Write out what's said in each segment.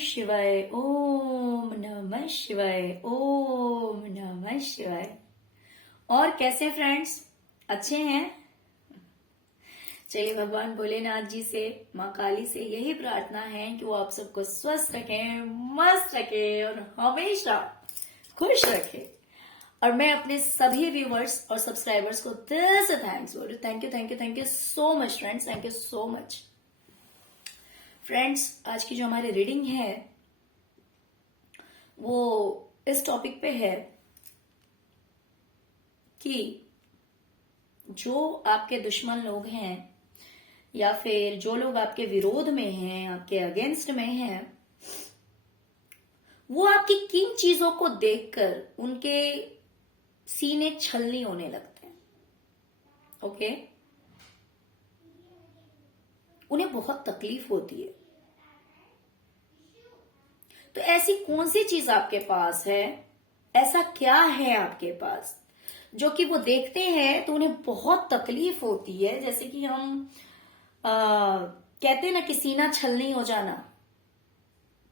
शिवाय, ओम नमः शिवाय, ओम नमः शिवाय। और कैसे फ्रेंड्स, अच्छे हैं? चलिए भगवान भोलेनाथ जी से, माँ काली से यही प्रार्थना है कि वो आप सबको स्वस्थ रखें, मस्त रखें और हमेशा खुश रखें। और मैं अपने सभी व्यूवर्स और सब्सक्राइबर्स को दिल से थैंक्स बोल रही हूँ। Thank you thank you thank you so much friends, thank you so much friends. आज की जो हमारी रीडिंग है वो इस टॉपिक पे है कि जो आपके दुश्मन लोग हैं या फिर जो लोग आपके विरोध में हैं, आपके अगेंस्ट में हैं, वो आपकी किन चीजों को देखकर उनके सीने छलनी होने लगते हैं। ओके, उन्हें बहुत तकलीफ होती है। तो ऐसी कौन सी चीज आपके पास है, ऐसा क्या है आपके पास जो कि वो देखते हैं तो उन्हें बहुत तकलीफ होती है। जैसे कि हम कहते हैं ना कि सीना छलनी हो जाना।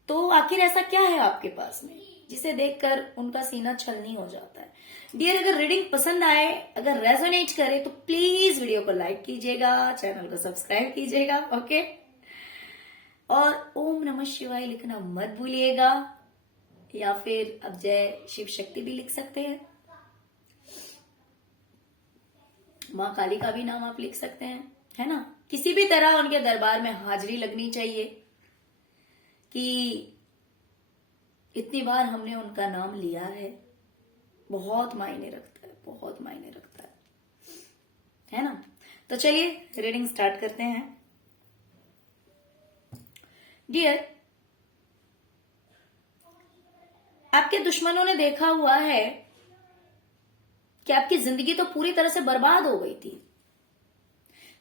तो आखिर ऐसा क्या है आपके पास में जिसे देखकर उनका सीना छलनी हो जाता है। डियर, अगर रीडिंग पसंद आए, अगर रेजोनेट करे तो प्लीज वीडियो को लाइक कीजिएगा, चैनल को सब्सक्राइब कीजिएगा। ओके, और ओम नमः शिवाय लिखना मत भूलिएगा, या फिर अब जय शिव शक्ति भी लिख सकते हैं। माँ काली का भी नाम आप लिख सकते हैं, है ना। किसी भी तरह उनके दरबार में हाजिरी लगनी चाहिए कि इतनी बार हमने उनका नाम लिया है। बहुत मायने रखता है, बहुत मायने रखता है ना। तो चलिए रीडिंग स्टार्ट करते हैं। डियर, आपके दुश्मनों ने देखा हुआ है कि आपकी जिंदगी तो पूरी तरह से बर्बाद हो गई थी,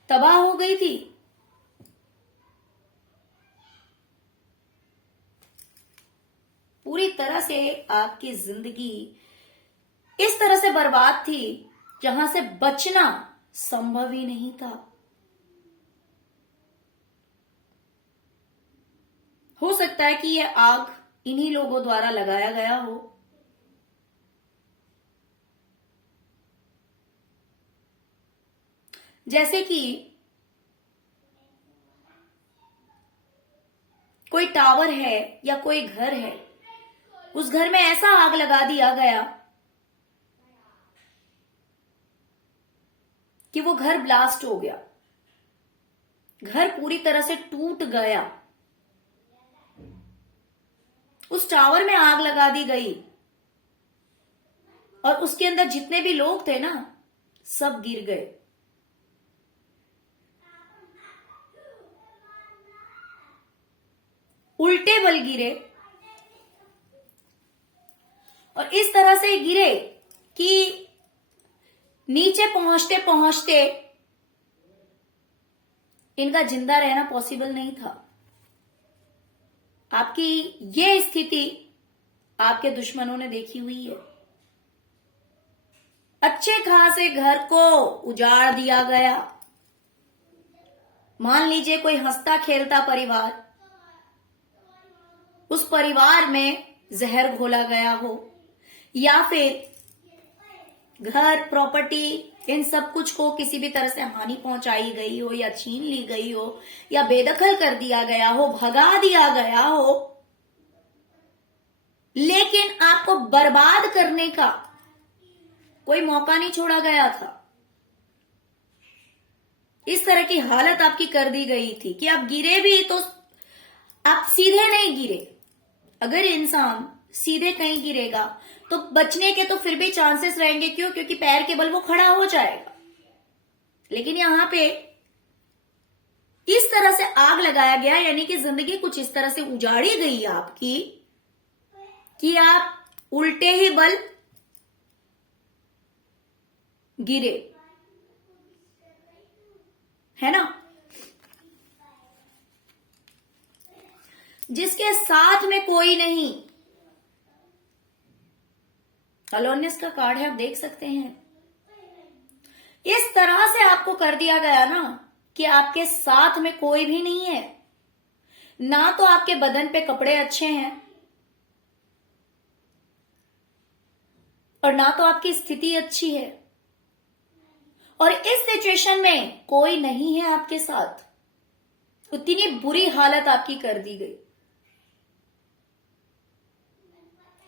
तबाह हो गई थी। पूरी तरह से आपकी जिंदगी इस तरह से बर्बाद थी जहां से बचना संभव ही नहीं था। हो सकता है कि यह आग इन्हीं लोगों द्वारा लगाया गया हो। जैसे कि कोई टावर है या कोई घर है, उस घर में ऐसा आग लगा दिया गया कि वो घर ब्लास्ट हो गया, घर पूरी तरह से टूट गया। उस टावर में आग लगा दी गई और उसके अंदर जितने भी लोग थे ना, सब गिर गए। उल्टे बल गिरे और इस तरह से गिरे कि नीचे पहुंचते पहुंचते इनका जिंदा रहना पॉसिबल नहीं था। आपकी ये स्थिति आपके दुश्मनों ने देखी हुई है। अच्छे खासे घर को उजाड़ दिया गया। मान लीजिए कोई हंसता खेलता परिवार, उस परिवार में जहर घोला गया हो, या फिर घर, प्रॉपर्टी, इन सब कुछ को किसी भी तरह से हानि पहुंचाई गई हो, या छीन ली गई हो, या बेदखल कर दिया गया हो, भगा दिया गया हो, लेकिन आपको बर्बाद करने का कोई मौका नहीं छोड़ा गया था। इस तरह की हालत आपकी कर दी गई थी कि आप गिरे भी तो आप सीधे नहीं गिरे। अगर इंसान सीधे कहीं गिरेगा तो बचने के तो फिर भी चांसेस रहेंगे। क्यों? क्योंकि पैर के बल वो खड़ा हो जाएगा। लेकिन यहां पे इस तरह से आग लगाया गया, यानी कि जिंदगी कुछ इस तरह से उजाड़ी गई आपकी कि आप उल्टे ही बल गिरे, है ना। जिसके साथ में कोई नहीं, अलोननेस का कार्ड है, आप देख सकते हैं। इस तरह से आपको कर दिया गया ना कि आपके साथ में कोई भी नहीं है। ना तो आपके बदन पे कपड़े अच्छे हैं और ना तो आपकी स्थिति अच्छी है, और इस सिचुएशन में कोई नहीं है आपके साथ। उतनी बुरी हालत आपकी कर दी गई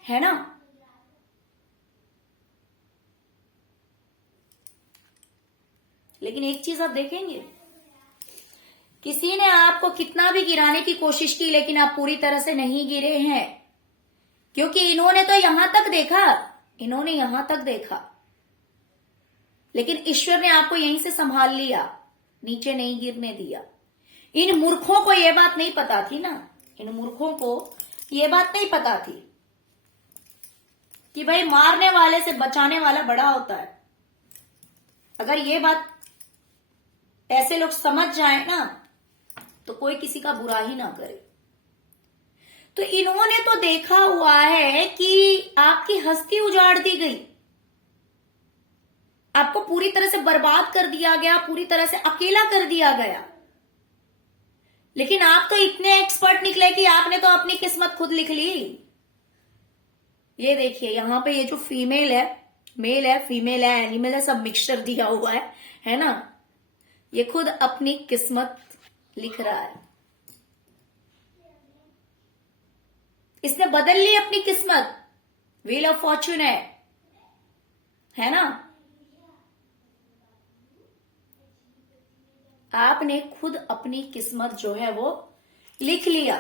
है ना। लेकिन एक चीज आप देखेंगे, किसी ने आपको कितना भी गिराने की कोशिश की, लेकिन आप पूरी तरह से नहीं गिरे हैं, क्योंकि इन्होंने तो यहां तक देखा, इन्होंने यहां तक देखा, लेकिन ईश्वर ने आपको यहीं से संभाल लिया, नीचे नहीं गिरने दिया। इन मूर्खों को यह बात नहीं पता थी ना, इन मूर्खों को यह बात नहीं पता थी कि भाई मारने वाले से बचाने वाला बड़ा होता है। अगर ये बात ऐसे लोग समझ जाए ना, तो कोई किसी का बुरा ही ना करे। तो इन्होंने तो देखा हुआ है कि आपकी हस्ती उजाड़ दी गई, आपको पूरी तरह से बर्बाद कर दिया गया, पूरी तरह से अकेला कर दिया गया। लेकिन आप तो इतने एक्सपर्ट निकले कि आपने तो अपनी किस्मत खुद लिख ली। ये देखिए यहां पे ये जो फीमेल है, मेल है, फीमेल है, एनिमल है, सब मिक्सचर दिया हुआ है ना। ये खुद अपनी किस्मत लिख रहा है, इसने बदल ली अपनी किस्मत। व्हील ऑफ फॉर्च्यून है ना। आपने खुद अपनी किस्मत जो है वो लिख लिया।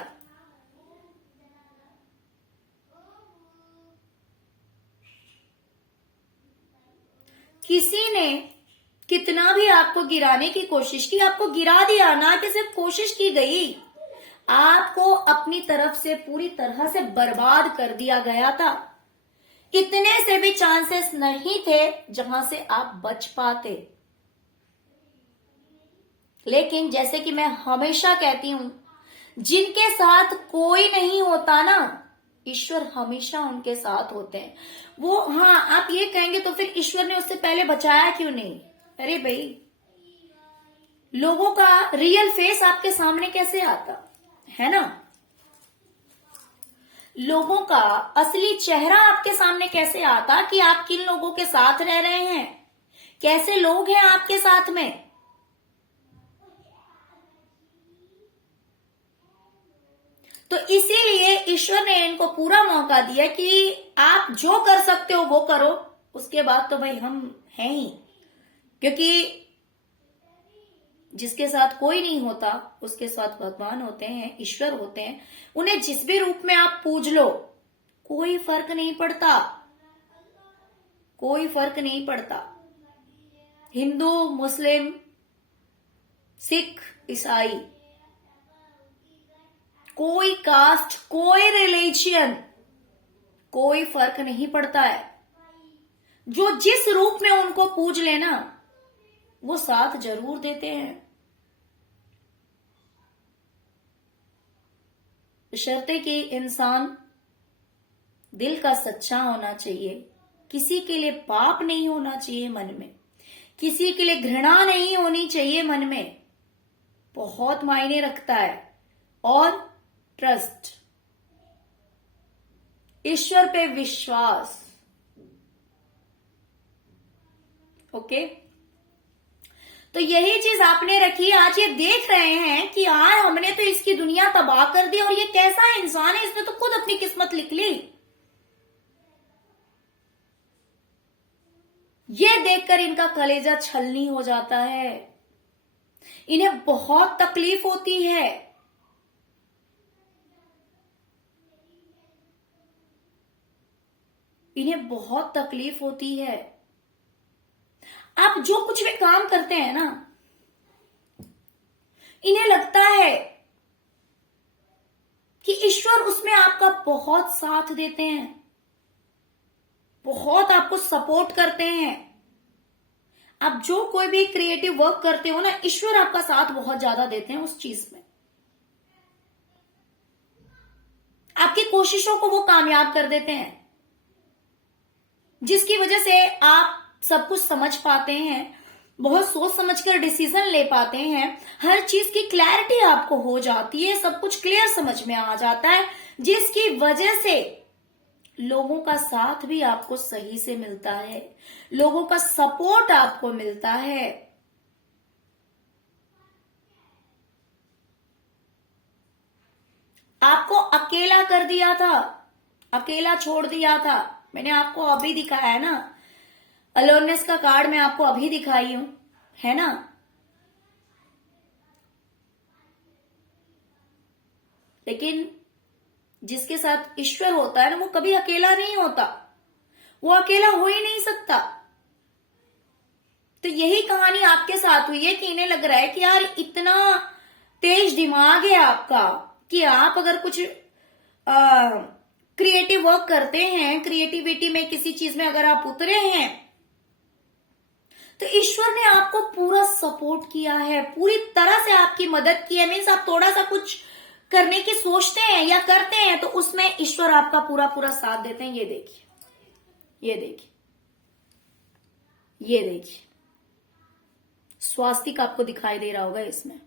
किसी ने कितना भी आपको गिराने की कोशिश की, आपको गिरा दिया ना, कि सिर्फ कोशिश की गई, आपको अपनी तरफ से पूरी तरह से बर्बाद कर दिया गया था। इतने से भी चांसेस नहीं थे जहां से आप बच पाते। लेकिन जैसे कि मैं हमेशा कहती हूं, जिनके साथ कोई नहीं होता ना, ईश्वर हमेशा उनके साथ होते हैं। वो हाँ, आप ये कहेंगे तो फिर ईश्वर ने उससे पहले बचाया क्यों नहीं? अरे भाई, लोगों का रियल फेस आपके सामने कैसे आता है ना, लोगों का असली चेहरा आपके सामने कैसे आता कि आप किन लोगों के साथ रह रहे हैं, कैसे लोग हैं आपके साथ में। तो इसीलिए ईश्वर ने इनको पूरा मौका दिया कि आप जो कर सकते हो वो करो, उसके बाद तो भाई हम हैं ही। क्योंकि जिसके साथ कोई नहीं होता उसके साथ भगवान होते हैं, ईश्वर होते हैं। उन्हें जिस भी रूप में आप पूज लो, कोई फर्क नहीं पड़ता, कोई फर्क नहीं पड़ता। हिंदू, मुस्लिम, सिख, ईसाई, कोई कास्ट, कोई रिलीजियन, कोई फर्क नहीं पड़ता है। जो जिस रूप में उनको पूज लेना, वो साथ जरूर देते हैं। बशर्ते कि इंसान दिल का सच्चा होना चाहिए, किसी के लिए पाप नहीं होना चाहिए मन में, किसी के लिए घृणा नहीं होनी चाहिए मन में, बहुत मायने रखता है। और ट्रस्ट, ईश्वर पे विश्वास। ओके, तो यही चीज आपने रखी। आज ये देख रहे हैं कि यार हमने तो इसकी दुनिया तबाह कर दी, और ये कैसा इंसान है, इसने तो खुद अपनी किस्मत लिख ली। ये देखकर इनका कलेजा छलनी हो जाता है, इन्हें बहुत तकलीफ होती है। इन्हें बहुत तकलीफ होती है। आप जो कुछ भी काम करते हैं ना, इन्हें लगता है कि ईश्वर उसमें आपका बहुत साथ देते हैं, बहुत आपको सपोर्ट करते हैं। आप जो कोई भी क्रिएटिव वर्क करते हो ना, ईश्वर आपका साथ बहुत ज्यादा देते हैं उस चीज में। आपकी कोशिशों को वो कामयाब कर देते हैं, जिसकी वजह से आप सब कुछ समझ पाते हैं बहुत सोच समझकर डिसीजन ले पाते हैं, हर चीज की क्लैरिटी आपको हो जाती है, सब कुछ क्लियर समझ में आ जाता है, जिसकी वजह से लोगों का साथ भी आपको सही से मिलता है, लोगों का सपोर्ट आपको मिलता है। आपको अकेला कर दिया था, अकेला छोड़ दिया था, मैंने आपको अभी दिखाया है ना, अलोननेस का कार्ड मैं आपको अभी दिखाई हूं, है ना। लेकिन जिसके साथ ईश्वर होता है ना, वो कभी अकेला नहीं होता, वो अकेला हो ही नहीं सकता। तो यही कहानी आपके साथ हुई है कि इन्हें लग रहा है कि यार इतना तेज दिमाग है आपका कि आप अगर कुछ क्रिएटिव वर्क करते हैं, क्रिएटिविटी में किसी चीज में अगर आप उतरे हैं, तो ईश्वर ने आपको पूरा सपोर्ट किया है, पूरी तरह से आपकी मदद की है। मीन्स आप थोड़ा सा कुछ करने की सोचते हैं या करते हैं तो उसमें ईश्वर आपका पूरा पूरा साथ देते हैं। ये देखिए, ये देखिए, ये देखिए, स्वास्तिक आपको दिखाई दे रहा होगा इसमें,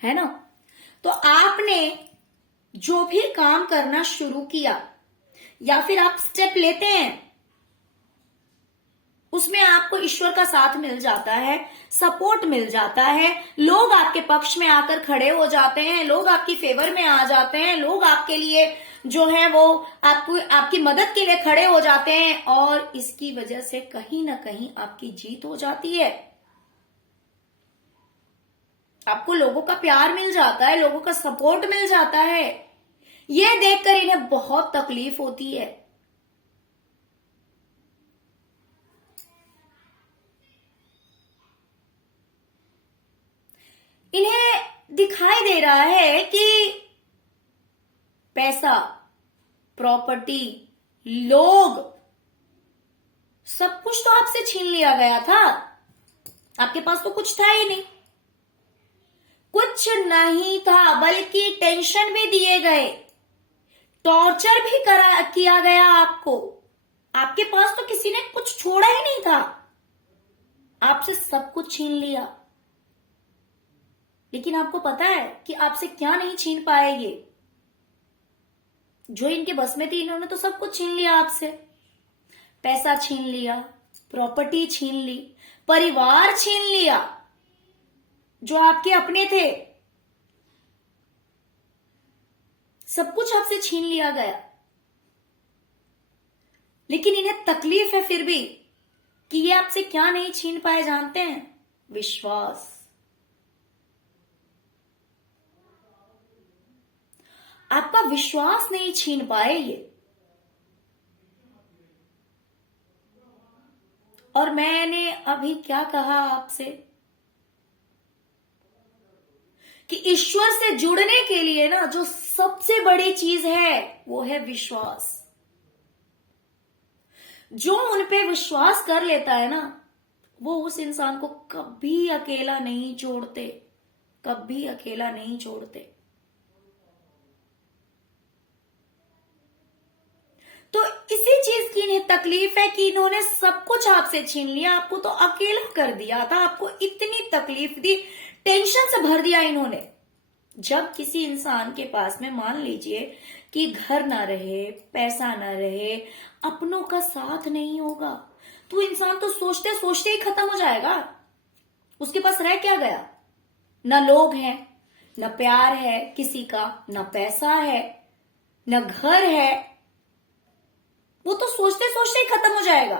है ना। तो आपने जो भी काम करना शुरू किया या फिर आप स्टेप लेते हैं, उसमें आपको ईश्वर का साथ मिल जाता है, सपोर्ट मिल जाता है, लोग आपके पक्ष में आकर खड़े हो जाते हैं, लोग आपकी फेवर में आ जाते हैं, लोग आपके लिए जो है वो आपको आपकी मदद के लिए खड़े हो जाते हैं, और इसकी वजह से कहीं ना कहीं आपकी जीत हो जाती है। आपको लोगों का प्यार मिल जाता है, लोगों का सपोर्ट मिल जाता है। यह देखकर इन्हें बहुत तकलीफ होती है। इन्हें दिखाई दे रहा है कि पैसा, प्रॉपर्टी, लोग, सब कुछ तो आपसे छीन लिया गया था। आपके पास तो कुछ था ही नहीं, कुछ नहीं था, बल्कि टेंशन भी दिए गए, टॉर्चर भी किया गया आपको। आपके पास तो किसी ने कुछ छोड़ा ही नहीं था, आपसे सब कुछ छीन लिया। लेकिन आपको पता है कि आपसे क्या नहीं छीन पाएंगे? जो इनके बस में थी, इन्होंने तो सब कुछ छीन लिया आपसे। पैसा छीन लिया, प्रॉपर्टी छीन ली, परिवार छीन लिया, जो आपके अपने थे, सब कुछ आपसे छीन लिया गया। लेकिन इन्हें तकलीफ है फिर भी कि ये आपसे क्या नहीं छीन पाए, जानते हैं? विश्वास। आपका विश्वास नहीं छीन पाए ये। और मैंने अभी क्या कहा आपसे कि ईश्वर से जुड़ने के लिए ना जो सबसे बड़ी चीज है वो है विश्वास। जो उन पे विश्वास कर लेता है ना, वो उस इंसान को कभी अकेला नहीं छोड़ते, कभी अकेला नहीं छोड़ते। तो इसी चीज की इन्हें तकलीफ है कि इन्होंने सब कुछ आपसे छीन लिया, आपको तो अकेला कर दिया था, आपको इतनी तकलीफ दी, टेंशन से भर दिया इन्होंने। जब किसी इंसान के पास में मान लीजिए कि घर ना रहे, पैसा ना रहे, अपनों का साथ नहीं होगा, तो इंसान तो सोचते सोचते ही खत्म हो जाएगा। उसके पास रह क्या गया? न लोग हैं, न प्यार है किसी का, न पैसा है, न घर है। वो तो सोचते सोचते ही खत्म हो जाएगा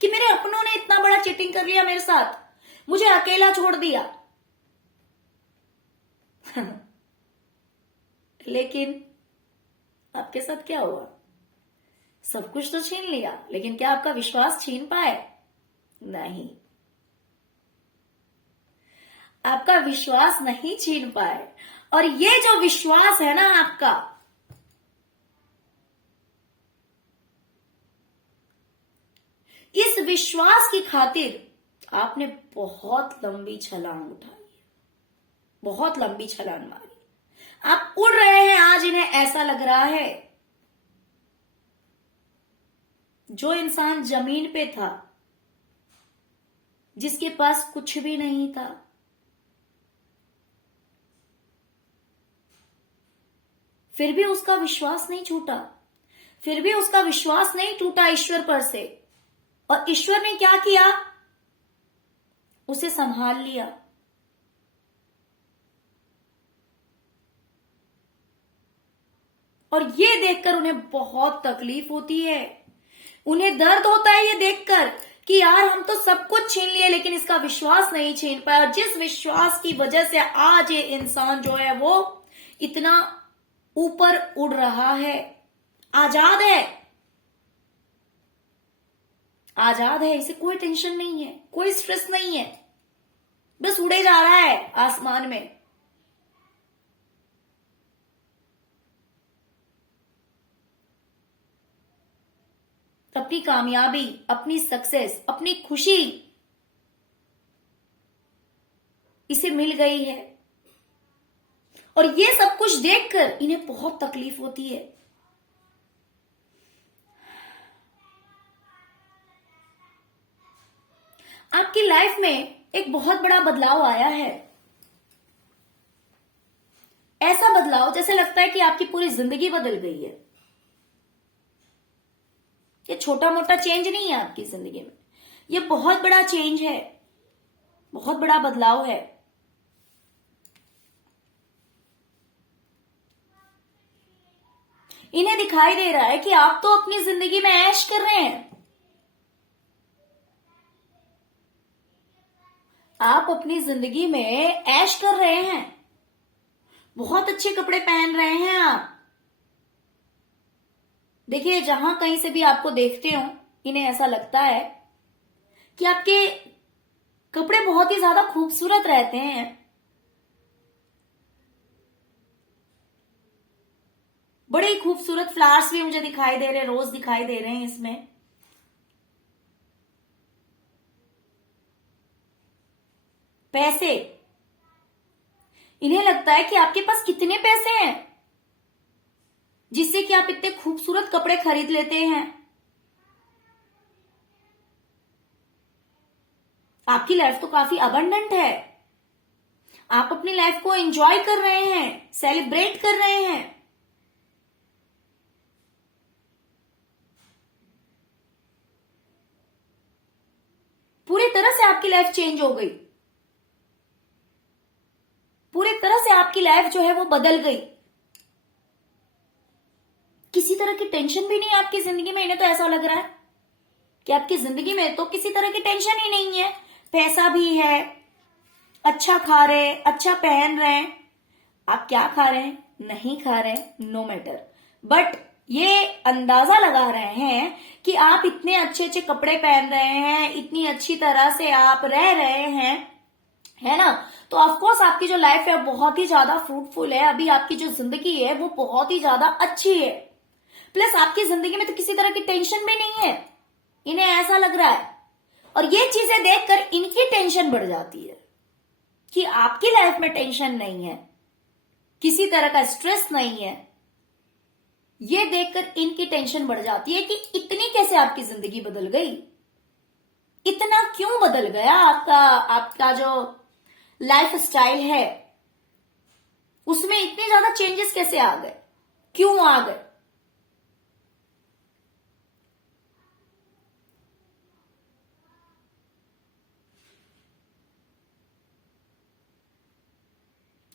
कि मेरे अपनों ने इतना बड़ा चीटिंग कर लिया मेरे साथ, मुझे अकेला छोड़ दिया। लेकिन आपके साथ क्या हुआ? सब कुछ तो छीन लिया, लेकिन क्या आपका विश्वास छीन पाए? नहीं, आपका विश्वास नहीं छीन पाए। और ये जो विश्वास है ना आपका, इस विश्वास की खातिर आपने बहुत लंबी छलांग उठाई, बहुत लंबी छलांग मारी। आप उड़ रहे हैं, आज इन्हें ऐसा लग रहा है जो इंसान जमीन पे था, जिसके पास कुछ भी नहीं था, फिर भी उसका विश्वास नहीं छूटा, फिर भी उसका विश्वास नहीं टूटा ईश्वर पर से। और ईश्वर ने क्या किया? उसे संभाल लिया। और ये देखकर उन्हें बहुत तकलीफ होती है, उन्हें दर्द होता है ये देखकर कि यार हम तो सब कुछ छीन लिए लेकिन इसका विश्वास नहीं छीन पाया। और जिस विश्वास की वजह से आज ये इंसान जो है वो इतना ऊपर उड़ रहा है, आजाद है, आजाद है, इसे कोई टेंशन नहीं है, कोई स्ट्रेस नहीं है, बस उड़े जा रहा है आसमान में। अपनी कामयाबी, अपनी सक्सेस, अपनी खुशी इसे मिल गई है। और ये सब कुछ देखकर इन्हें बहुत तकलीफ होती है। आपकी लाइफ में एक बहुत बड़ा बदलाव आया है। ऐसा बदलाव जैसे लगता है कि आपकी पूरी जिंदगी बदल गई है। ये छोटा मोटा चेंज नहीं है आपकी जिंदगी में, ये बहुत बड़ा चेंज है, बहुत बड़ा बदलाव है। इन्हें दिखाई दे रहा है कि आप तो अपनी जिंदगी में ऐश कर रहे हैं, आप अपनी जिंदगी में ऐश कर रहे हैं, बहुत अच्छे कपड़े पहन रहे हैं आप। देखिए, जहां कहीं से भी आपको देखते हो, इन्हें ऐसा लगता है कि आपके कपड़े बहुत ही ज्यादा खूबसूरत रहते हैं। बड़े ही खूबसूरत फ्लावर्स भी मुझे दिखाई दे रहे हैं, रोज दिखाई दे रहे हैं इसमें। पैसे, इन्हें लगता है कि आपके पास कितने पैसे हैं जिससे कि आप इतने खूबसूरत कपड़े खरीद लेते हैं। आपकी लाइफ तो काफी अबंडेंट है, आप अपनी लाइफ को एंजॉय कर रहे हैं, सेलिब्रेट कर रहे हैं। पूरी तरह से आपकी लाइफ चेंज हो गई, पूरी तरह से आपकी लाइफ जो है वो बदल गई। किसी तरह की टेंशन भी नहीं है आपकी जिंदगी में। इन्हें तो ऐसा लग रहा है कि आपकी जिंदगी में तो किसी तरह की टेंशन ही नहीं है। पैसा भी है, अच्छा खा रहे, अच्छा पहन रहे हैं। आप क्या खा रहे हैं, नहीं खा रहे हैं, नो मैटर, बट ये अंदाजा लगा रहे हैं कि आप इतने अच्छे अच्छे कपड़े पहन रहे हैं, इतनी अच्छी तरह से आप रह रहे हैं, है ना। तो ऑफकोर्स आपकी जो लाइफ है बहुत ही ज्यादा फ्रूटफुल है। अभी आपकी जो जिंदगी है वो बहुत ही ज्यादा अच्छी है। प्लस आपकी जिंदगी में तो किसी तरह की टेंशन भी नहीं है, इन्हें ऐसा लग रहा है। और ये चीजें देखकर इनकी टेंशन बढ़ जाती है कि आपकी लाइफ में टेंशन नहीं है, किसी तरह का स्ट्रेस नहीं है। ये देखकर इनकी टेंशन बढ़ जाती है कि इतनी कैसे आपकी जिंदगी बदल गई, इतना क्यों बदल गया आपका जो लाइफ स्टाइल है उसमें इतने ज्यादा चेंजेस कैसे आ गए, क्यों आ गए।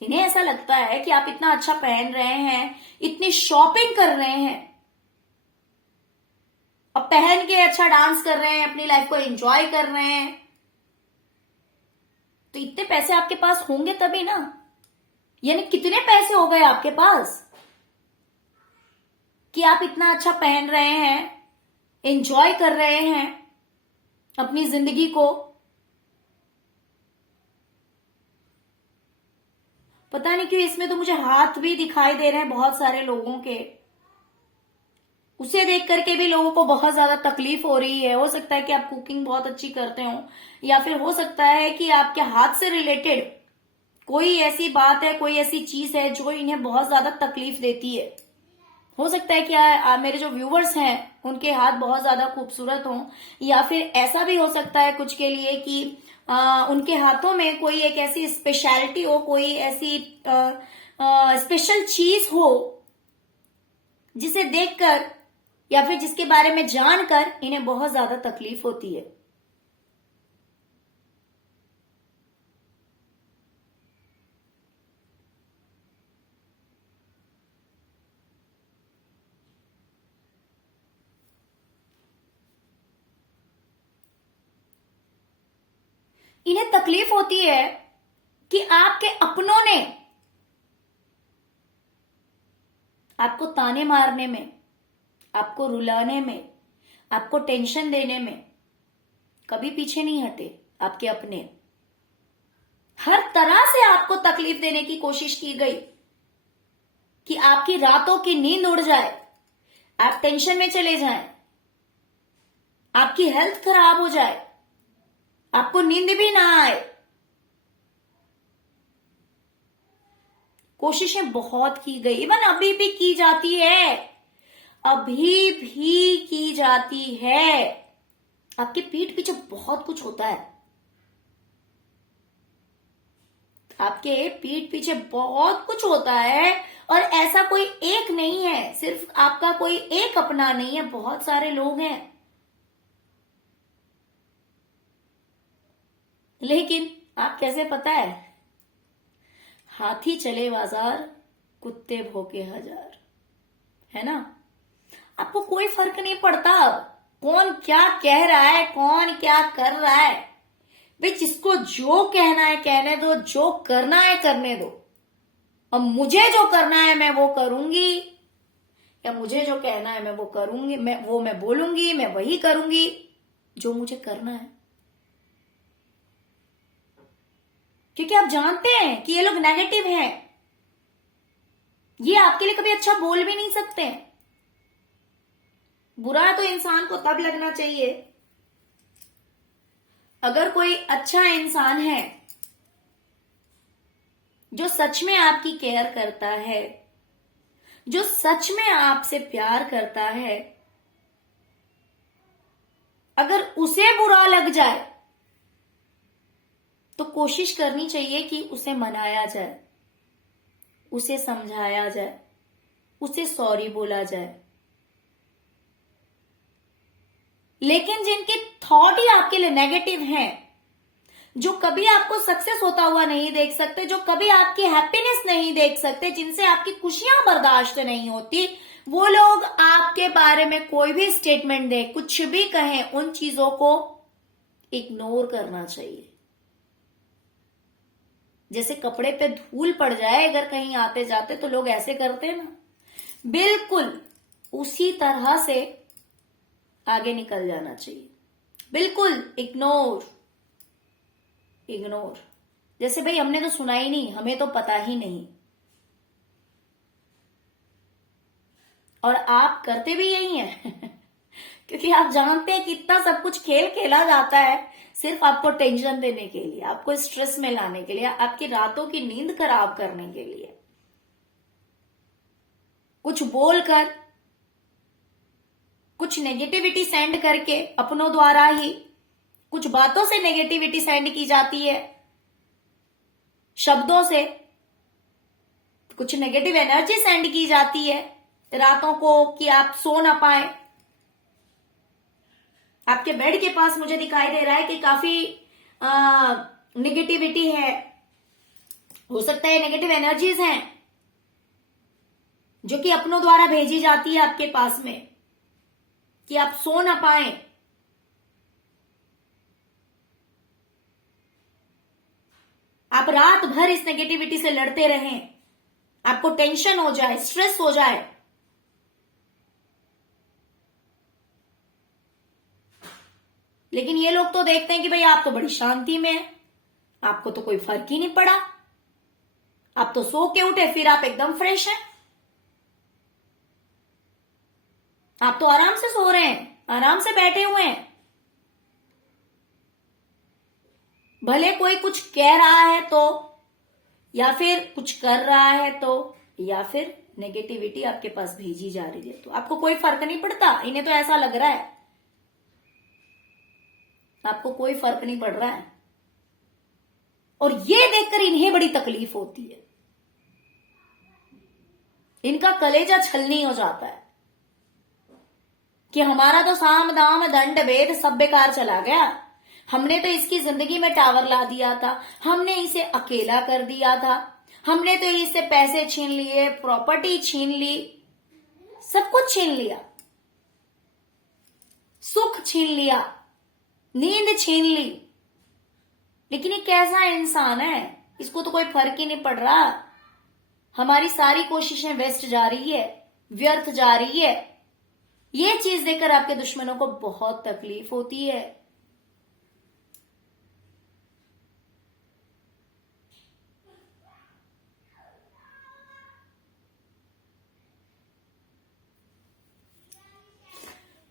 इन्हें ऐसा लगता है कि आप इतना अच्छा पहन रहे हैं, इतनी शॉपिंग कर रहे हैं, अब पहन के अच्छा डांस कर रहे हैं, अपनी लाइफ को एंजॉय कर रहे हैं, तो इतने पैसे आपके पास होंगे तभी ना। यानी कितने पैसे हो गए आपके पास कि आप इतना अच्छा पहन रहे हैं, एंजॉय कर रहे हैं अपनी जिंदगी को। पता नहीं क्यों इसमें तो मुझे हाथ भी दिखाई दे रहे हैं बहुत सारे लोगों के। उसे देख करके भी लोगों को बहुत ज्यादा तकलीफ हो रही है। हो सकता है कि आप कुकिंग बहुत अच्छी करते हो, या फिर हो सकता है कि आपके हाथ से रिलेटेड कोई ऐसी बात है, कोई ऐसी चीज है जो इन्हें बहुत ज्यादा तकलीफ देती है। हो सकता है कि मेरे जो व्यूवर्स हैं उनके हाथ बहुत ज्यादा खूबसूरत हों, या फिर ऐसा भी हो सकता है कुछ के लिए कि उनके हाथों में कोई एक ऐसी स्पेशलिटी हो, कोई ऐसी स्पेशल चीज हो जिसे देखकर या फिर जिसके बारे में जानकर इन्हें बहुत ज्यादा तकलीफ होती है। इन्हें तकलीफ होती है कि आपके अपनों ने आपको ताने मारने में, आपको रुलाने में, आपको टेंशन देने में कभी पीछे नहीं हटे। आपके अपने हर तरह से आपको तकलीफ देने की कोशिश की गई कि आपकी रातों की नींद उड़ जाए, आप टेंशन में चले जाएं, आपकी हेल्थ खराब हो जाए, आपको नींद भी ना आए। कोशिशें बहुत की गई, इवन अभी भी की जाती है, अभी भी की जाती है। आपके पीठ पीछे बहुत कुछ होता है, आपके पीठ पीछे बहुत कुछ होता है। और ऐसा कोई एक नहीं है, सिर्फ आपका कोई एक अपना नहीं है, बहुत सारे लोग हैं। लेकिन आप कैसे पता है, हाथी चले बाजार, कुत्ते भौंके हजार, है ना। आपको कोई फर्क नहीं पड़ता अब कौन क्या कह रहा है, कौन क्या कर रहा है। भाई जिसको जो कहना है कहने दो, जो करना है करने दो। अब मुझे जो करना है मैं वो करूंगी, या मुझे जो कहना है मैं वो करूंगी, मैं बोलूंगी, मैं वही करूंगी जो मुझे करना है। क्योंकि आप जानते हैं कि ये लोग नेगेटिव हैं, ये आपके लिए कभी अच्छा बोल भी नहीं सकते। बुरा तो इंसान को तब लगना चाहिए अगर कोई अच्छा इंसान है जो सच में आपकी केयर करता है, जो सच में आपसे प्यार करता है। अगर उसे बुरा लग जाए तो कोशिश करनी चाहिए कि उसे मनाया जाए, उसे समझाया जाए, उसे सॉरी बोला जाए। लेकिन जिनके थॉट ही आपके लिए नेगेटिव हैं, जो कभी आपको सक्सेस होता हुआ नहीं देख सकते, जो कभी आपकी हैप्पीनेस नहीं देख सकते, जिनसे आपकी खुशियां बर्दाश्त नहीं होती, वो लोग आपके बारे में कोई भी स्टेटमेंट दे, कुछ भी कहें, उन चीजों को इग्नोर करना चाहिए। जैसे कपड़े पे धूल पड़ जाए अगर कहीं आते जाते तो लोग ऐसे करते हैं ना, बिल्कुल उसी तरह से आगे निकल जाना चाहिए। बिल्कुल इग्नोर इग्नोर, जैसे भाई हमने तो सुना ही नहीं, हमें तो पता ही नहीं। और आप करते भी यही हैं क्योंकि आप जानते हैं कि इतना सब कुछ खेल खेला जाता है सिर्फ आपको टेंशन देने के लिए, आपको स्ट्रेस में लाने के लिए, आपकी रातों की नींद खराब करने के लिए। कुछ बोलकर, कुछ नेगेटिविटी सेंड करके, अपनों द्वारा ही कुछ बातों से नेगेटिविटी सेंड की जाती है, शब्दों से कुछ नेगेटिव एनर्जी सेंड की जाती है रातों को कि आप सो ना पाए। आपके बेड के पास मुझे दिखाई दे रहा है कि काफी नेगेटिविटी है, हो सकता है नेगेटिव एनर्जीज हैं जो कि अपनों द्वारा भेजी जाती है आपके पास में कि आप सो ना पाए। आप रात भर इस नेगेटिविटी से लड़ते रहें, आपको टेंशन हो जाए, स्ट्रेस हो जाए। लेकिन ये लोग तो देखते हैं कि भाई आप तो बड़ी शांति में हैं, आपको तो कोई फर्क ही नहीं पड़ा, आप तो सो के उठे फिर आप एकदम फ्रेश हैं, आप तो आराम से सो रहे हैं, आराम से बैठे हुए हैं। भले कोई कुछ कह रहा है तो, या फिर कुछ कर रहा है तो, या फिर नेगेटिविटी आपके पास भेजी जा रही है, तो आपको कोई फर्क नहीं पड़ता। इन्हें तो ऐसा लग रहा है आपको कोई फर्क नहीं पड़ रहा है, और ये देखकर इन्हें बड़ी तकलीफ होती है। इनका कलेजा छलनी हो जाता है कि हमारा तो साम दाम दंड भेद सब बेकार चला गया। हमने तो इसकी जिंदगी में टावर ला दिया था, हमने इसे अकेला कर दिया था, हमने तो इससे पैसे छीन लिए, प्रॉपर्टी छीन ली, सब कुछ छीन लिया, सुख छीन लिया, नींद छीन ली। लेकिन ये कैसा इंसान है, इसको तो कोई फर्क ही नहीं पड़ रहा। हमारी सारी कोशिशें वेस्ट जा रही है, व्यर्थ जा रही है। ये चीज देखकर आपके दुश्मनों को बहुत तकलीफ होती है।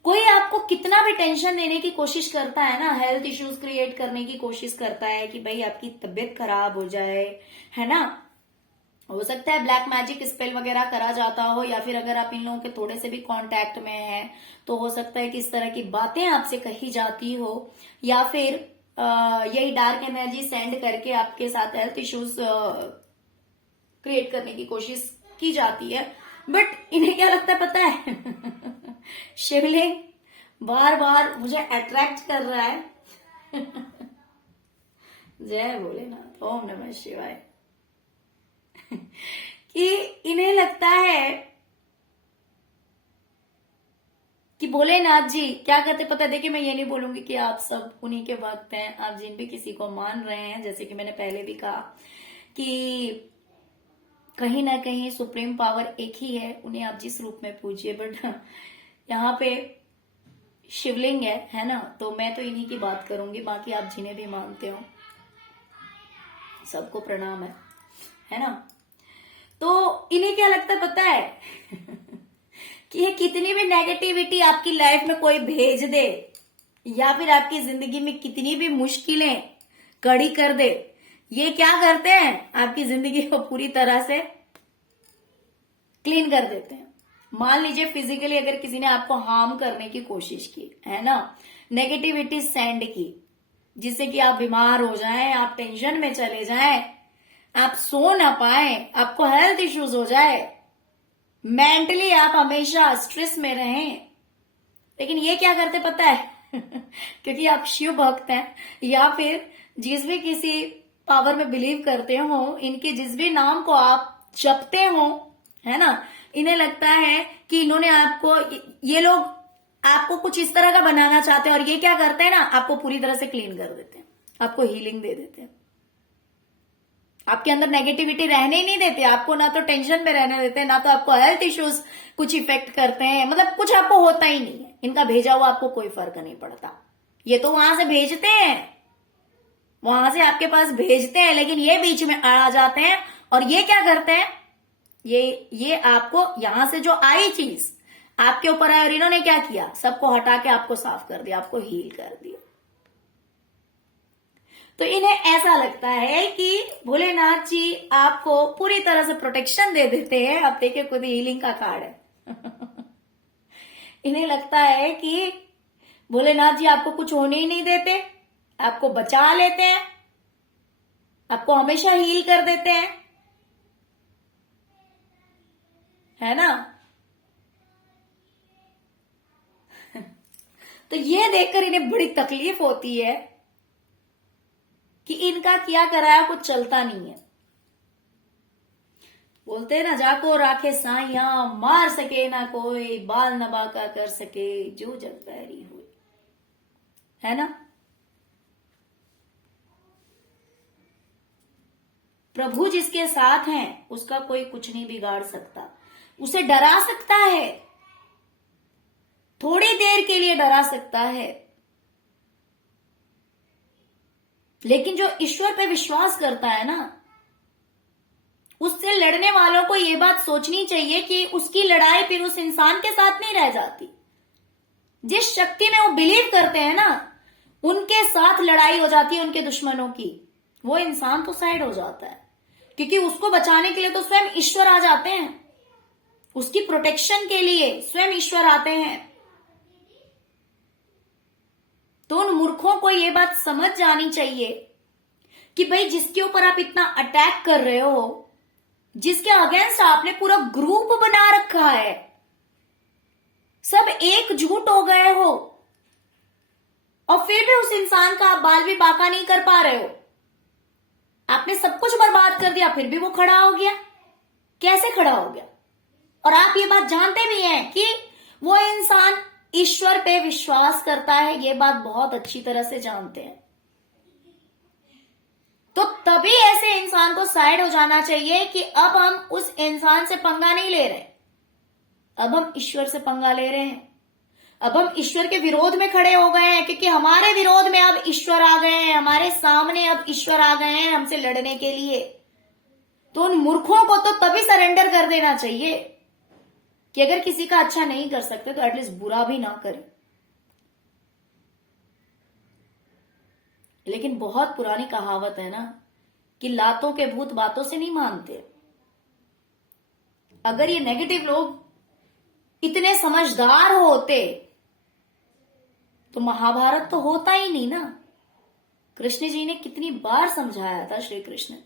कोई आपको कितना भी टेंशन देने की कोशिश करता है ना, हेल्थ इश्यूज क्रिएट करने की कोशिश करता है कि भाई आपकी तबीयत खराब हो जाए, है ना। हो सकता है ब्लैक मैजिक स्पेल वगैरह करा जाता हो, या फिर अगर आप इन लोगों के थोड़े से भी कांटेक्ट में हैं तो हो सकता है कि इस तरह की बातें आपसे कही जाती हो, या फिर यही डार्क एनर्जी सेंड करके आपके साथ हेल्थ इश्यूज क्रिएट करने की कोशिश की जाती है। बट इन्हें क्या लगता है पता है शिवलिंग बार बार मुझे अट्रैक्ट कर रहा है जय भोलेनाथ, ओम नमः शिवाय कि इन्हें लगता है कि भोलेनाथ जी क्या कहते पता है। देखिए, मैं ये नहीं बोलूंगी कि आप सब उन्हीं के भक्त हैं, आप जिन भी किसी को मान रहे हैं, जैसे कि मैंने पहले भी कहा कि कहीं ना कहीं सुप्रीम पावर एक ही है, उन्हें आप जिस रूप में पूजिए। बट यहाँ पे शिवलिंग है ना, तो मैं तो इन्हीं की बात करूंगी। बाकी आप जिन्हें भी मानते हो सबको प्रणाम है ना। तो इन्हें क्या लगता है पता है कि ये कितनी भी नेगेटिविटी आपकी लाइफ में कोई भेज दे, या फिर आपकी जिंदगी में कितनी भी मुश्किलें कड़ी कर दे, ये क्या करते हैं, आपकी जिंदगी को पूरी तरह से क्लीन कर देते हैं। मान लीजिए फिजिकली अगर किसी ने आपको हार्म करने की कोशिश की, है ना, नेगेटिविटी सेंड की, जिससे कि आप बीमार हो जाएं, आप टेंशन में चले जाएं, आप सो ना पाए, आपको हेल्थ इश्यूज हो जाए, मेंटली आप हमेशा स्ट्रेस में रहें। लेकिन ये क्या करते पता है क्योंकि आप शिव भक्त हैं, या फिर जिस भी किसी पावर में बिलीव करते हो, इनके जिस भी नाम को आप जपते हो, है ना, इन्हें लगता है कि इन्होंने आपको, ये लोग आपको कुछ इस तरह का बनाना चाहते हैं, और ये क्या करते हैं ना, आपको पूरी तरह से क्लीन कर देते हैं, आपको हीलिंग दे देते हैं, आपके अंदर नेगेटिविटी रहने ही नहीं देते, आपको ना तो टेंशन में रहने देते हैं, ना तो आपको हेल्थ इश्यूज कुछ इफेक्ट करते हैं, मतलब कुछ आपको होता ही नहीं है। इनका भेजा हुआ आपको कोई फर्क नहीं पड़ता। ये तो वहां से भेजते हैं, वहां से आपके पास भेजते हैं, लेकिन ये बीच में आ जाते हैं, और ये क्या करते हैं, ये आपको यहां से जो आई चीज आपके ऊपर आई, और इन्होंने क्या किया, सबको हटा के आपको साफ कर दिया, आपको हील कर दिया। तो इन्हें ऐसा लगता है कि भोलेनाथ जी आपको पूरी तरह से प्रोटेक्शन दे देते हैं। आप देखिए, खुद हीलिंग का कार्ड है इन्हें लगता है कि भोलेनाथ जी आपको कुछ होने ही नहीं देते, आपको बचा लेते हैं, आपको हमेशा हील कर देते हैं, है ना। तो ये देखकर इन्हें बड़ी तकलीफ होती है कि इनका किया कराया कुछ चलता नहीं है। बोलते हैं ना, जाको राखे साइया, मार सके ना कोई, बाल न बाका कर सके जो जग पैरी हुई, है ना। प्रभु जिसके साथ हैं उसका कोई कुछ नहीं बिगाड़ सकता, उसे डरा सकता है, थोड़ी देर के लिए डरा सकता है, लेकिन जो ईश्वर पे विश्वास करता है ना, उससे लड़ने वालों को यह बात सोचनी चाहिए कि उसकी लड़ाई फिर उस इंसान के साथ नहीं रह जाती। जिस शक्ति में वो बिलीव करते हैं ना, उनके साथ लड़ाई हो जाती है उनके दुश्मनों की। वो इंसान तो साइड हो जाता है, क्योंकि उसको बचाने के लिए तो स्वयं ईश्वर आ जाते हैं। उसकी प्रोटेक्शन के लिए स्वयं ईश्वर आते हैं। तो उन मूर्खों को ये बात समझ जानी चाहिए कि भाई जिसके ऊपर आप इतना अटैक कर रहे हो, जिसके अगेंस्ट आपने पूरा ग्रुप बना रखा है, सब एकजुट हो गए हो, और फिर भी उस इंसान का आप बाल भी बाका नहीं कर पा रहे हो। आपने सब कुछ बर्बाद कर दिया, फिर भी वो खड़ा हो गया। कैसे खड़ा हो गया? और आप ये बात जानते भी हैं कि वो इंसान ईश्वर पे विश्वास करता है, ये बात बहुत अच्छी तरह से जानते हैं। तो तभी ऐसे इंसान को साइड हो जाना चाहिए कि अब हम उस इंसान से पंगा नहीं ले रहे, अब हम ईश्वर से पंगा ले रहे हैं। अब हम ईश्वर के विरोध में खड़े हो गए हैं, क्योंकि हमारे विरोध में अब ईश्वर आ गए हैं, हमारे सामने अब ईश्वर आ गए हैं हमसे लड़ने के लिए। तो उन मूर्खों को तो तभी सरेंडर कर देना चाहिए कि अगर किसी का अच्छा नहीं कर सकते तो एटलीस्ट बुरा भी ना करें। लेकिन बहुत पुरानी कहावत है ना कि लातों के भूत बातों से नहीं मानते। अगर ये नेगेटिव लोग इतने समझदार होते तो महाभारत तो होता ही नहीं ना। कृष्ण जी ने कितनी बार समझाया था, श्री कृष्ण ने,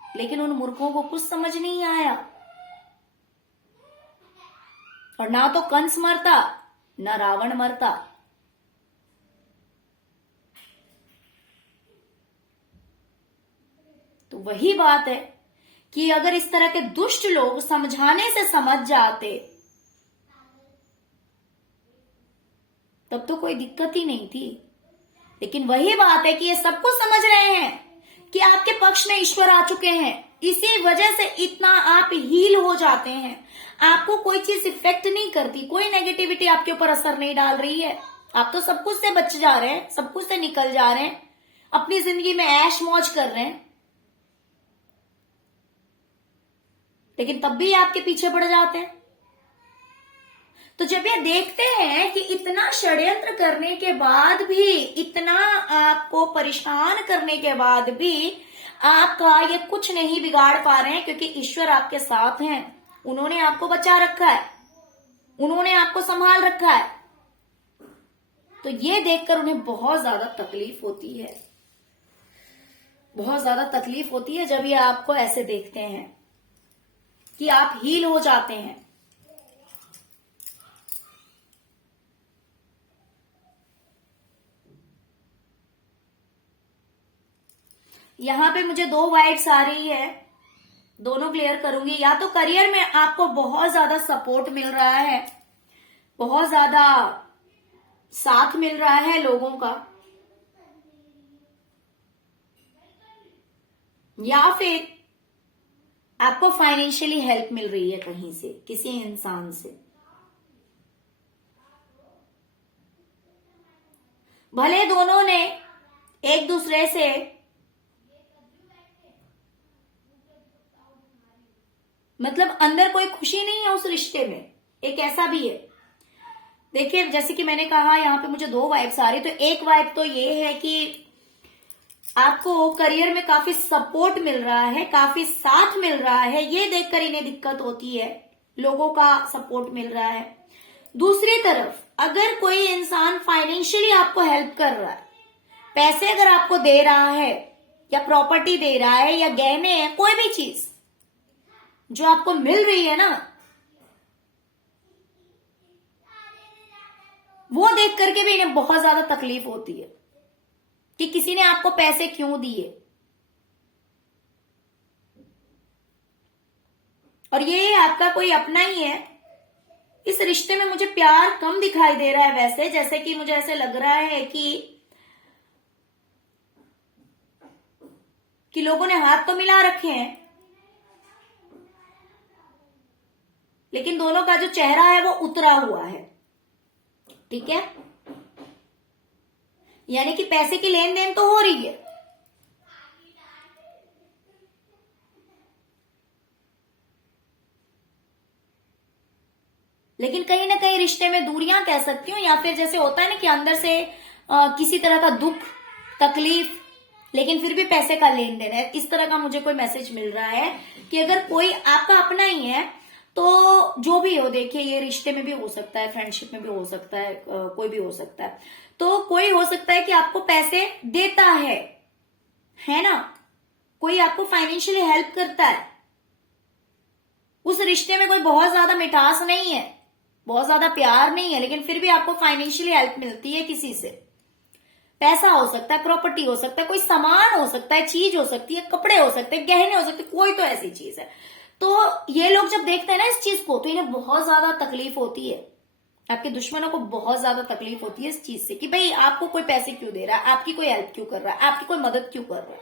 लेकिन उन मूर्खों को कुछ समझ नहीं आया। और ना तो कंस मरता, ना रावण मरता। तो वही बात है कि अगर इस तरह के दुष्ट लोग समझाने से समझ जाते तब तो कोई दिक्कत ही नहीं थी। लेकिन वही बात है कि ये सबको समझ रहे हैं कि आपके पक्ष में ईश्वर आ चुके हैं, इसी वजह से इतना आप हील हो जाते हैं। आपको कोई चीज इफेक्ट नहीं करती, कोई नेगेटिविटी आपके ऊपर असर नहीं डाल रही है। आप तो सब कुछ से बच जा रहे हैं, सब कुछ से निकल जा रहे हैं, अपनी जिंदगी में ऐश मौज कर रहे हैं, लेकिन तब भी आपके पीछे पड़ जाते हैं। तो जब ये देखते हैं कि इतना षड्यंत्र करने के बाद भी, इतना आपको परेशान करने के बाद भी आपका ये कुछ नहीं बिगाड़ पा रहे हैं, क्योंकि ईश्वर आपके साथ हैं, उन्होंने आपको बचा रखा है, उन्होंने आपको संभाल रखा है। तो ये देखकर उन्हें बहुत ज्यादा तकलीफ होती है, बहुत ज्यादा तकलीफ होती है जब ये आपको ऐसे देखते हैं कि आप हील हो जाते हैं। यहां पे मुझे 2 वाइट्स आ रही है, दोनों क्लियर करूंगी। या तो करियर में आपको बहुत ज्यादा सपोर्ट मिल रहा है, बहुत ज्यादा साथ मिल रहा है लोगों का, या फिर आपको फाइनेंशियली हेल्प मिल रही है कहीं से, किसी इंसान से। भले दोनों ने एक दूसरे से मतलब अंदर कोई खुशी नहीं है उस रिश्ते में, एक ऐसा भी है। देखिए जैसे कि मैंने कहा यहाँ पे मुझे 2 वाइब्स आ रही, तो एक वाइब तो ये है कि आपको करियर में काफी सपोर्ट मिल रहा है, काफी साथ मिल रहा है, ये देखकर इन्हें दिक्कत होती है, लोगों का सपोर्ट मिल रहा है। दूसरी तरफ अगर कोई इंसान फाइनेंशियली आपको हेल्प कर रहा है, पैसे अगर आपको दे रहा है, या प्रॉपर्टी दे रहा है, या गहने है, कोई भी चीज जो आपको मिल रही है ना, वो देख करके भी इन्हें बहुत ज्यादा तकलीफ होती है कि किसी ने आपको पैसे क्यों दिए। और ये आपका कोई अपना ही है। इस रिश्ते में मुझे प्यार कम दिखाई दे रहा है वैसे, जैसे कि मुझे ऐसे लग रहा है कि लोगों ने हाथ तो मिला रखे हैं, लेकिन दोनों का जो चेहरा है वो उतरा हुआ है। ठीक है, यानी कि पैसे की लेन देन तो हो रही है, लेकिन कहीं ना कहीं रिश्ते में दूरियां कह सकती हूँ, या फिर जैसे होता है ना कि अंदर से किसी तरह का दुख, तकलीफ, लेकिन फिर भी पैसे का लेन देन है। इस तरह का मुझे कोई मैसेज मिल रहा है कि अगर कोई आपका अपना ही है तो जो भी हो, देखिए ये रिश्ते में भी हो सकता है, फ्रेंडशिप में भी हो सकता है, कोई भी हो सकता है। तो कोई हो सकता है कि आपको पैसे देता है ना, कोई आपको फाइनेंशियली हेल्प करता है। उस रिश्ते में कोई बहुत ज्यादा मिठास नहीं है, बहुत ज्यादा प्यार नहीं है, लेकिन फिर भी आपको फाइनेंशियली हेल्प मिलती है किसी से। पैसा हो सकता है, प्रॉपर्टी हो सकता है, कोई सामान हो सकता है, चीज हो सकती है, कपड़े हो सकते हैं, गहने हो सकते हैं, कोई तो ऐसी चीज है। तो ये लोग जब देखते हैं ना इस चीज को, तो इन्हें बहुत ज्यादा तकलीफ होती है। आपके दुश्मनों को बहुत ज्यादा तकलीफ होती है इस चीज से कि भाई आपको कोई पैसे क्यों दे रहा है, आपकी कोई हेल्प क्यों कर रहा है, आपकी कोई मदद क्यों कर रहा है।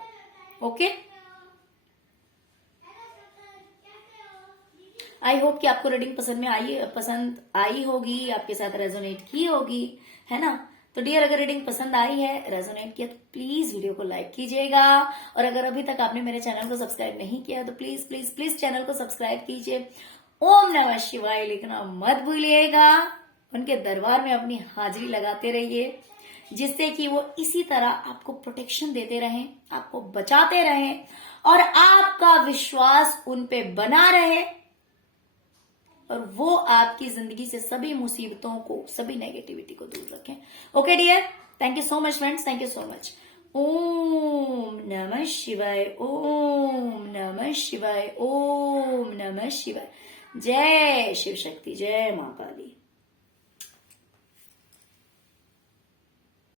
ओके, आई होप कि आपको रीडिंग पसंद आई होगी, आपके साथ रेजोनेट की होगी, है ना। तो डियर, अगर रीडिंग पसंद आई है, रेजोनेट किया, तो प्लीज वीडियो को लाइक कीजिएगा। और अगर अभी तक आपने मेरे चैनल को सब्सक्राइब नहीं किया तो प्लीज प्लीज प्लीज चैनल को सब्सक्राइब कीजिए। ओम नमः शिवाय लिखना मत भूलिएगा। उनके दरबार में अपनी हाजिरी लगाते रहिए, जिससे कि वो इसी तरह आपको प्रोटेक्शन देते रहें, आपको बचाते रहें, और आपका विश्वास उन पे बना रहे, और वो आपकी जिंदगी से सभी मुसीबतों को, सभी नेगेटिविटी को दूर रखें। Okay dear, thank you so much friends, thank you so much. ओम नमः शिवाय, ओम नमः शिवाय, ओम नमः शिवाय। जय शिव शक्ति, जय मां काली।